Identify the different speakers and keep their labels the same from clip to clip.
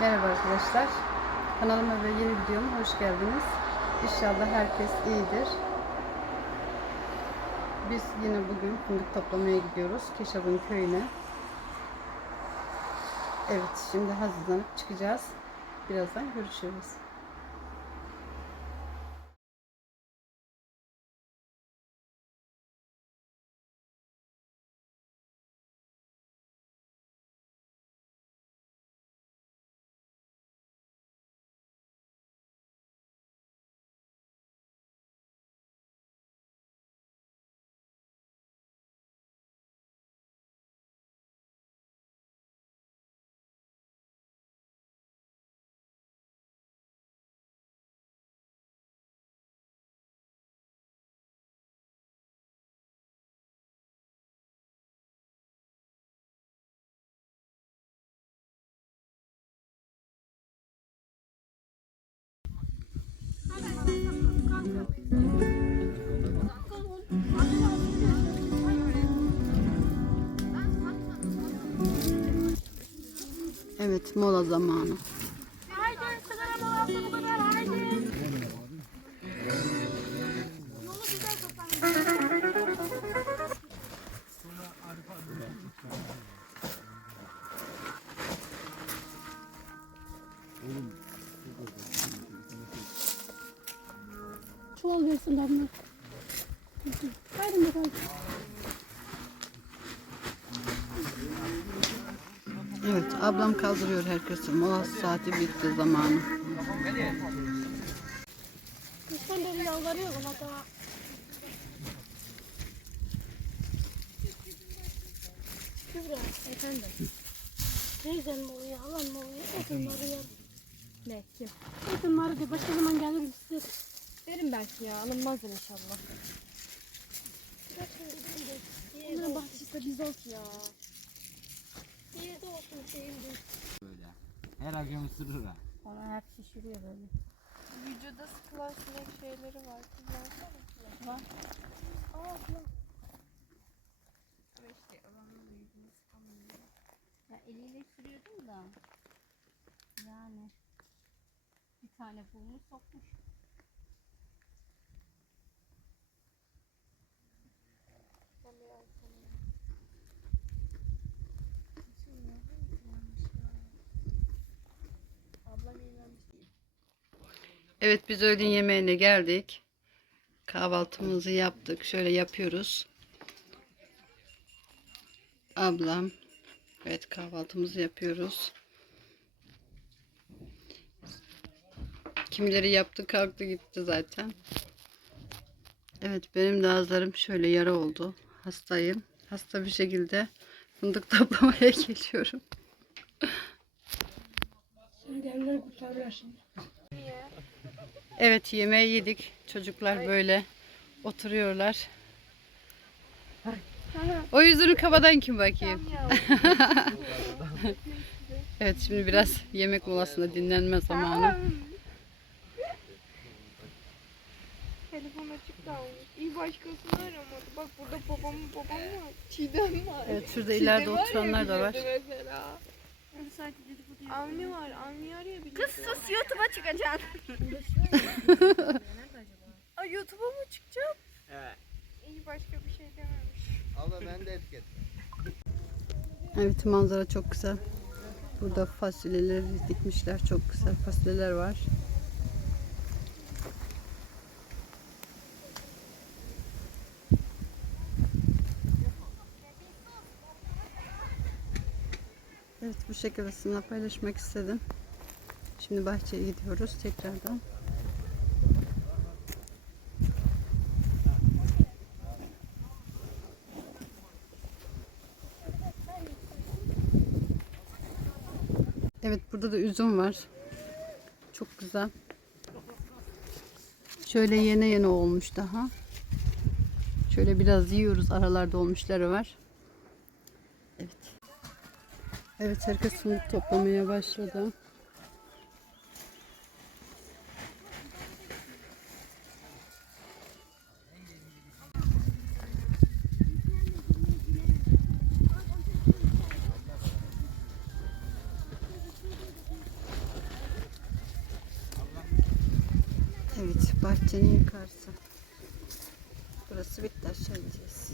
Speaker 1: Merhaba arkadaşlar. Kanalıma ve yeni videoma hoş geldiniz. İnşallah herkes iyidir. Biz yine bugün fındık toplamaya gidiyoruz. Keşab'ın köyüne. Evet şimdi hazırlanıp çıkacağız. Birazdan görüşürüz. Evet mola zamanı.
Speaker 2: Çuval versin damla. Haydi bakalım.
Speaker 1: Ablam kaldırıyor herkesi. Mola saati bitti zamanı.
Speaker 2: Kuştan beri yalvarıyorum hatta. Kübra efendim. Teyzen mi oluyor, halan mı oluyor? Yakınları ya.
Speaker 3: Ne? Kim?
Speaker 2: Yakınları diye başka zaman gelirim size.
Speaker 3: Derim belki ya. Alınmazlar inşallah.
Speaker 2: Onların bahçesi de biz olsun ya.
Speaker 3: Şeyimdir.
Speaker 4: böyle. Her akşam ısırır ha.
Speaker 3: Ona hep şişiriyor böyle.
Speaker 5: Vücuda sıkılan sinek şeyleri var. Kullansana.
Speaker 3: Var.
Speaker 5: Aa kullan. Ama işte oranın vücudunu sıkamıyor.
Speaker 3: Ya eliyle sürüyordum da. Yani. Bir tane bulmuş sokmuş.
Speaker 5: Ben biraz sana. Ablam eğlenmiş.
Speaker 1: Evet biz öğlen yemeğine geldik. Kahvaltımızı yaptık. Şöyle yapıyoruz. Ablam. Evet kahvaltımızı yapıyoruz. Kimileri yaptı kalktı gitti zaten. Evet benim de ağızlarım şöyle yara oldu. Hastayım. Hasta bir şekilde fındık toplamaya geliyorum.
Speaker 2: Gelirler kurtarırlar şimdi.
Speaker 1: Evet yemeği yedik. Çocuklar böyle oturuyorlar. O yüzünü kafadan kim bakayım? evet şimdi biraz yemek molasında dinlenme zamanı.
Speaker 5: Telefon açık kalmış. İyi başkasını aramadı. Bak burada babamın babam var. Çiğdem var.
Speaker 1: Evet şurada
Speaker 5: Çiğdem
Speaker 1: ileride
Speaker 5: var ya
Speaker 1: oturanlar da var.
Speaker 5: bilirdi Mesela. Avni var. Avni arayabilir.
Speaker 3: YouTube'a çıkacaksın.
Speaker 5: Ay YouTube'a mı çıkacağım?
Speaker 4: He.
Speaker 5: İyi başka bir şey dememiş.
Speaker 4: Abla ben de etiket.
Speaker 1: Evet manzara çok güzel. Burada fasulyeler dikmişler. Çok güzel fasulyeler var. Evet bu şekilde sizinle paylaşmak istedim. Şimdi bahçeye gidiyoruz tekrardan. Evet burada da üzüm var. Çok güzel. Şöyle yene yene olmuş daha. Şöyle biraz yiyoruz. Aralarda olmuşları var. Evet. Evet herkes fındık toplamaya başladı. Evet, bahçenin yukarısı. Burası bitti aşağı ineceğiz.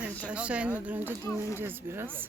Speaker 1: Evet, aşağı inmeden önce dinleneceğiz biraz.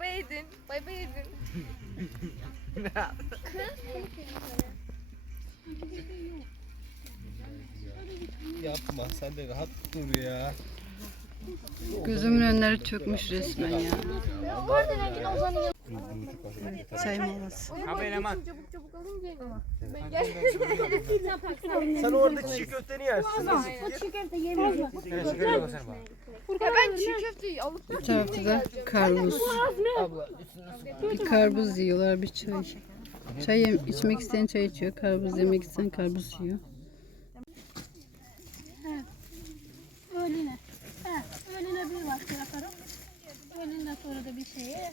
Speaker 5: bay edin. Bay bay edin.
Speaker 4: Yapma sen de rahat dur ya.
Speaker 1: Gözümün önleri çökmüş resmen ya.
Speaker 2: Orada belki de Ozan'ın
Speaker 1: Çay molası.
Speaker 4: Kameraman.
Speaker 5: Çabuk çabuk alın gelin.
Speaker 4: Sen orada çiğ köfteni yersin.
Speaker 5: Ya ben çiğ köfteyi alıp
Speaker 1: Bu tarafta da karpuz. Bir karpuz yiyorlar, bir çay. Çay yem- içmek isteyen çay içiyor, karpuz yemek isteyen karpuz yiyor.
Speaker 2: Öğlene. He, öğlene bir vakti yaparım. Öğlenden sonra da bir şeye.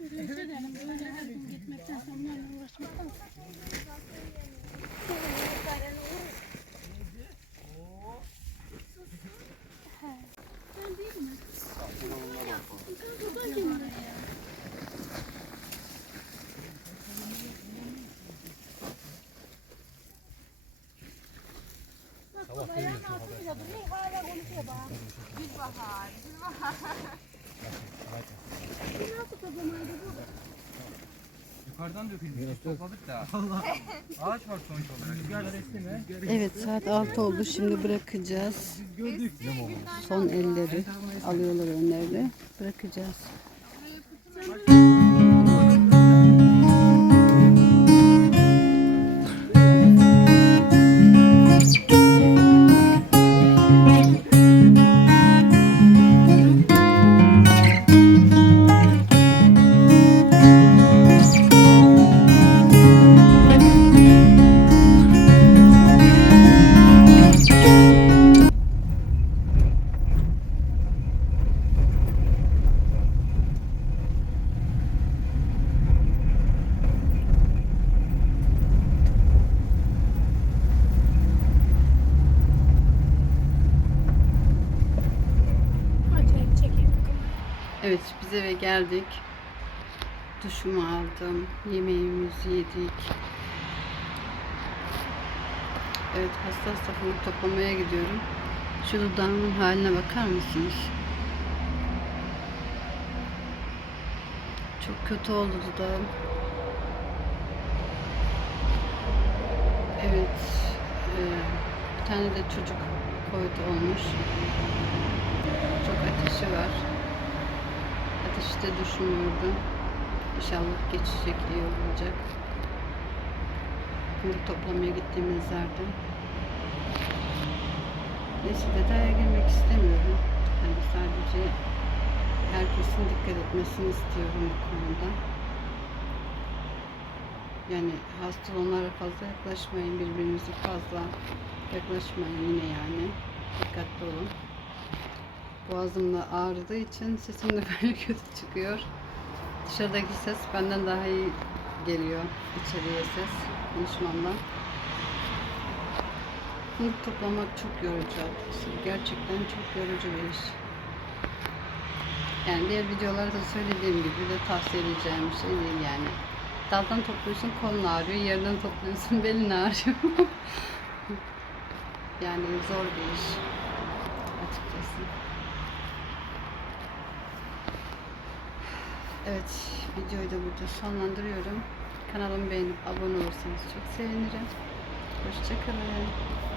Speaker 2: Üzülse derim, öyle her gün gitmekten onlarla uğraşmaktan. Ben değil mi? Buradan kim buraya? Altında duruyor hala konuşuyor bak. Gülbahar, Gülbahar. Bu nasıl?
Speaker 4: Yukarıdan dökülmüş. Topladık da. Ağaç var sonuç olarak. Rüzgarlar esti mi?
Speaker 1: Evet saat 6 oldu şimdi bırakacağız. Son elleri alıyorlar önlerine bırakacağız. Geldik. Duşumu aldım. Yemeğimizi yedik. Evet hasta fındık toplamaya gidiyorum. Şu dudağımın haline bakar mısınız? Çok kötü oldu dudağım. Evet. eee, bir tane de çocuk COVID olmuş. Çok ateşi var. Ateşi de düşmüyordu. İnşallah geçecek, iyi olacak. Fındık toplamaya gittiğimiz yerde. Neyse detaya girmek istemiyorum. Yani sadece herkesin dikkat etmesini istiyorum bu konuda. Yani hasta olanlara fazla yaklaşmayın, birbirinize fazla yaklaşmayın yine yani. Dikkatli olun. Boğazımda ağrıdığı için sesim de böyle kötü çıkıyor. Dışarıdaki ses benden daha iyi geliyor içeriye ses konuşmamdan. Fındık toplamak çok yorucu. Gerçekten çok yorucu bir iş. Yani diğer videolarda söylediğim gibi de tavsiye edeceğim bir şey değil yani. Daldan topluyorsun kolun ağrıyor, yerden topluyorsun belin ağrıyor. yani zor bir iş açıkçası. Evet, videoyu da burada sonlandırıyorum. Kanalımı beğenip abone olursanız çok sevinirim. Hoşçakalın.